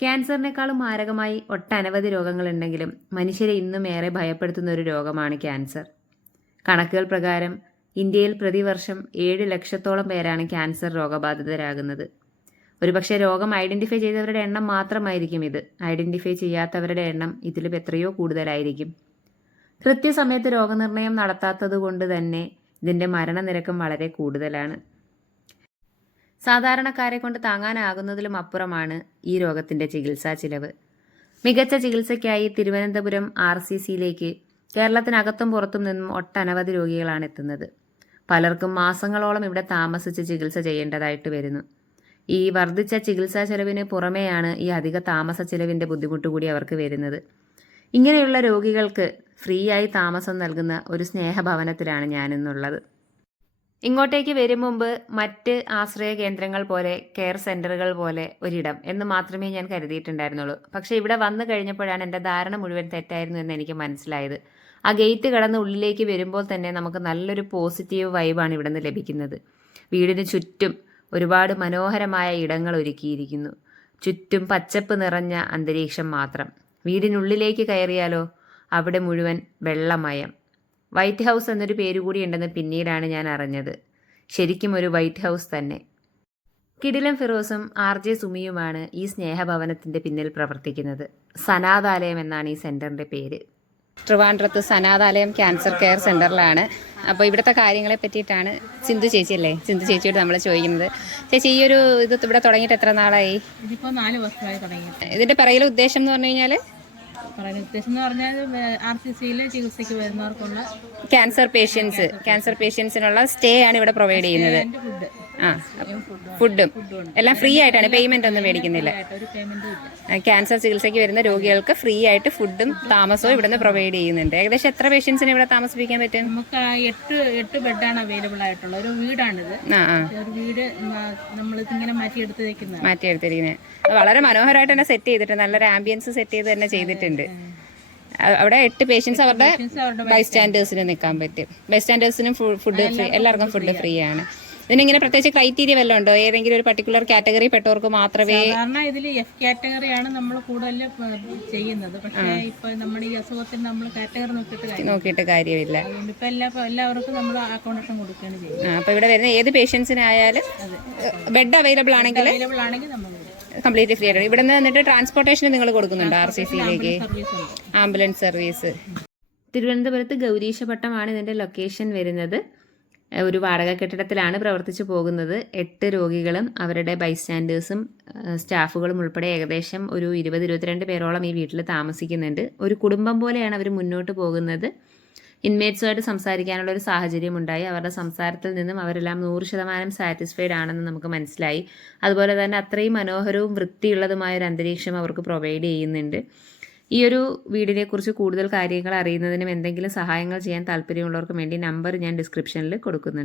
ക്യാൻസറിനേക്കാളും മാരകമായി ഒട്ടനവധി രോഗങ്ങളുണ്ടെങ്കിലും മനുഷ്യരെ ഇന്നും ഏറെ ഭയപ്പെടുത്തുന്ന ഒരു രോഗമാണ് ക്യാൻസർ. കണക്കുകൾ പ്രകാരം ഇന്ത്യയിൽ പ്രതിവർഷം ഏഴ് ലക്ഷത്തോളം പേരാണ് ക്യാൻസർ രോഗബാധിതരാകുന്നത്. ഒരുപക്ഷെ രോഗം ഐഡന്റിഫൈ ചെയ്തവരുടെ എണ്ണം മാത്രമായിരിക്കും ഇത്. ഐഡന്റിഫൈ ചെയ്യാത്തവരുടെ എണ്ണം ഇതിലും എത്രയോ കൂടുതലായിരിക്കും. കൃത്യസമയത്ത് രോഗനിർണയം നടത്താത്തത് കൊണ്ട് തന്നെ ഇതിന്റെ മരണനിരക്കും വളരെ കൂടുതലാണ്. സാധാരണക്കാരെ കൊണ്ട് താങ്ങാനാകുന്നതിലും അപ്പുറമാണ് ഈ രോഗത്തിന്റെ ചികിത്സാ ചിലവ്. മികച്ച ചികിത്സയ്ക്കായി തിരുവനന്തപുരം ആർ സി സിയിലേക്ക് കേരളത്തിനകത്തും പുറത്തും നിന്നും ഒട്ടനവധി രോഗികളാണ് എത്തുന്നത്. പലർക്കും മാസങ്ങളോളം ഇവിടെ താമസിച്ച് ചികിത്സ ചെയ്യേണ്ടതായിട്ട് വരുന്നു. ഈ വർദ്ധിച്ച ചികിത്സാ ചെലവിന് പുറമെയാണ് ഈ അധിക താമസ ചെലവിന്റെ ബുദ്ധിമുട്ട് കൂടി അവർക്ക് വരുന്നത്. ഇങ്ങനെയുള്ള രോഗികൾക്ക് ഫ്രീ ആയി താമസം നൽകുന്ന ഒരു സ്നേഹഭവനത്തിലാണ് ഞാനിന്നുള്ളത്. ഇങ്ങോട്ടേക്ക് വരും മുമ്പ് മറ്റ് ആശ്രയ കേന്ദ്രങ്ങൾ പോലെ കെയർ സെന്ററുകൾ പോലെ ഒരിടം എന്ന് മാത്രമേ ഞാൻ കരുതിയിട്ടുണ്ടായിരുന്നുള്ളൂ. പക്ഷേ ഇവിടെ വന്നു കഴിഞ്ഞപ്പോഴാണ് എന്റെ ധാരണ മുഴുവൻ തെറ്റായിരുന്നു എന്ന് എനിക്ക് മനസ്സിലായത്. ആ ഗേറ്റ് കടന്ന് ഉള്ളിലേക്ക് വരുമ്പോൾ തന്നെ നമുക്ക് നല്ലൊരു പോസിറ്റീവ് വൈബാണ് ഇവിടെ നിന്ന് ലഭിക്കുന്നത്. വീടിന് ചുറ്റും ഒരുപാട് മനോഹരമായ ഇടങ്ങൾ ഒരുക്കിയിരിക്കുന്നു. ചുറ്റും പച്ചപ്പ് നിറഞ്ഞ അന്തരീക്ഷം മാത്രം. വീടിനുള്ളിലേക്ക് കയറിയാലോ? അവിടെ മുഴുവൻ വെള്ളമയം. വൈറ്റ് ഹൗസ് എന്നൊരു പേര് കൂടി ഉണ്ടെന്ന് പിന്നീടാണ് ഞാൻ അറിഞ്ഞത്. ശരിക്കും ഒരു വൈറ്റ് ഹൗസ് തന്നെ. കിടിലം ഫിറോസും ആർ ജെ സുമിയുമാണ് ഈ സ്നേഹഭവനത്തിന്റെ പിന്നിൽ പ്രവർത്തിക്കുന്നത്. സനാതാലയം എന്നാണ് ഈ സെന്ററിന്റെ പേര്. ട്രിവാൻഡ്രത്ത് സനാതാലയം ക്യാൻസർ കെയർ സെന്ററിലാണ്. അപ്പോൾ ഇവിടുത്തെ കാര്യങ്ങളെ പറ്റിയിട്ടാണ് സിന്ധു ചേച്ചി അല്ലേ? സിന്ധു ചേച്ചിയോട് നമ്മൾ ചോദിക്കുന്നത്. ചേച്ചി ഈ ഒരു ഇത് ഇവിടെ തുടങ്ങിയിട്ട് എത്ര നാളായി? ഇതിപ്പോ നാല് വർഷമായി തുടങ്ങി ഇതിന്റെ പിറകിലെ ഉദ്ദേശം എന്ന് പറഞ്ഞു കഴിഞ്ഞാൽ ഉദ്ദേശം എന്ന് പറഞ്ഞാൽ ആർ സി സിയിൽ ചികിത്സയ്ക്ക് വരുന്നവർക്കുള്ള ക്യാൻസർ പേഷ്യൻസ്. ക്യാൻസർ പേഷ്യൻസിനുള്ള സ്റ്റേ ആണ് ഇവിടെ പ്രൊവൈഡ് ചെയ്യുന്നത്. ഫുഡ്. ആ ഫുഡും. എല്ലാം ഫ്രീ ആയിട്ടാണ്. പേയ്മെന്റ് ഒന്നും മേടിക്കുന്നില്ല. ക്യാൻസർ ചികിത്സയ്ക്ക് വരുന്ന രോഗികൾക്ക് ഫ്രീ ആയിട്ട് ഫുഡും താമസവും ഇവിടുന്ന് പ്രൊവൈഡ് ചെയ്യുന്നുണ്ട്. ഏകദേശം എത്ര പേഷ്യൻസിന് ഇവിടെ താമസിപ്പിക്കാൻ പറ്റും? നമുക്ക് എട്ട് എട്ട് ബെഡാണ് അവൈലബിൾ ആയിട്ടുള്ള ഒരു വീടാണിത്. ഒരു വീട് നമ്മൾ വെക്കുന്നത് മാറ്റിയെടുത്തിരിക്കുന്നത് അത് വളരെ മനോഹരമായിട്ട് തന്നെ സെറ്റ് ചെയ്തിട്ടുണ്ട്. നല്ലൊരു ആംബിയൻസ് സെറ്റ് ചെയ്ത് തന്നെ ചെയ്തിട്ടുണ്ട്. അവിടെ എട്ട് പേഷ്യൻസ് അവരുടെ അവരുടെ ബൈസ്റ്റാൻഡേഴ്സിന് നിൽക്കാൻ പറ്റും. ബൈസ്റ്റാൻഡേഴ്സിനും ഫുഡ് ഫ്രീ എല്ലാവർക്കും ഫുഡ് ഫ്രീ ആണ്. ഇതിനിങ്ങനെ പ്രത്യേകിച്ച് ക്രൈറ്റീരിയ വല്ലതും ഉണ്ടോ? ഏതെങ്കിലും ഒരു പർട്ടിക്കുലർ കാറ്റഗറി പെട്ടവർക്ക് മാത്രമേ സാധാരണ ഇതിൽ എഫ് കാറ്റഗറിയാണ് നമ്മൾ കൂടുതൽ ചെയ്യുന്നത്. പക്ഷേ ഇപ്പൊ നമ്മുടെ ഈ അസുഖത്തിന് നമ്മൾ കാറ്റഗറി നോക്കിയിട്ട് നോക്കിയിട്ട് കാര്യമില്ല. ഇപ്പൊ എല്ലാ എല്ലാവർക്കും നമ്മൾ അക്കൗണ്ടേഷൻ കൊടുക്കുകയാണ് ചെയ്യുന്നത്. അപ്പൊ ഇവിടെ വരുന്ന ഏത് പേഷ്യൻസിനായാലും ബെഡ് അവൈലബിൾ ആണെങ്കിൽ അവൈലബിൾ ആണെങ്കിൽ നമ്മൾ കംപ്ലീറ്റ് ഫ്രീ ആയിട്ട്. ഇവിടെ നിന്ന് വന്നിട്ട് ട്രാൻസ്പോർട്ടേഷൻ നിങ്ങൾ കൊടുക്കുന്നുണ്ടോ ആർ സി സിയിലേക്ക് ആംബുലൻസ് സർവീസ് തിരുവനന്തപുരത്ത് ഗൗരീശപട്ടമാണ് ഇതിന്റെ ലൊക്കേഷൻ വരുന്നത്. ഒരു വാടക കെട്ടിടത്തിലാണ് പ്രവർത്തിച്ചു പോകുന്നത്. എട്ട് രോഗികളും അവരുടെ ബൈസ്റ്റാൻഡേഴ്സും സ്റ്റാഫുകളും ഉൾപ്പെടെ ഏകദേശം ഒരു ഇരുപത് ഇരുപത്തിരണ്ട് പേരോളം ഈ വീട്ടിൽ താമസിക്കുന്നുണ്ട്. ഒരു കുടുംബം പോലെയാണ് അവർ മുന്നോട്ട് പോകുന്നത്. ഇൻമേറ്റ്സുമായിട്ട് സംസാരിക്കാനുള്ള ഒരു സാഹചര്യം ഉണ്ടായി അവരുടെ സംസാരത്തിൽ നിന്നും അവരെല്ലാം നൂറ് ശതമാനം സാറ്റിസ്ഫൈഡ് ആണെന്ന് നമുക്ക് മനസ്സിലായി. അതുപോലെ തന്നെ അത്രയും മനോഹരവും വൃത്തിയുള്ളതുമായ ഒരു അന്തരീക്ഷം അവർക്ക് പ്രൊവൈഡ് ചെയ്യുന്നുണ്ട്. ഈ ഒരു വീടിനെക്കുറിച്ച് കൂടുതൽ കാര്യങ്ങൾ അറിയുന്നതിനും എന്തെങ്കിലും സഹായങ്ങൾ ചെയ്യാൻ താല്പര്യമുള്ളവർക്ക് വേണ്ടി നമ്പർ ഞാൻ ഡിസ്ക്രിപ്ഷനിൽ കൊടുക്കുന്നുണ്ട്.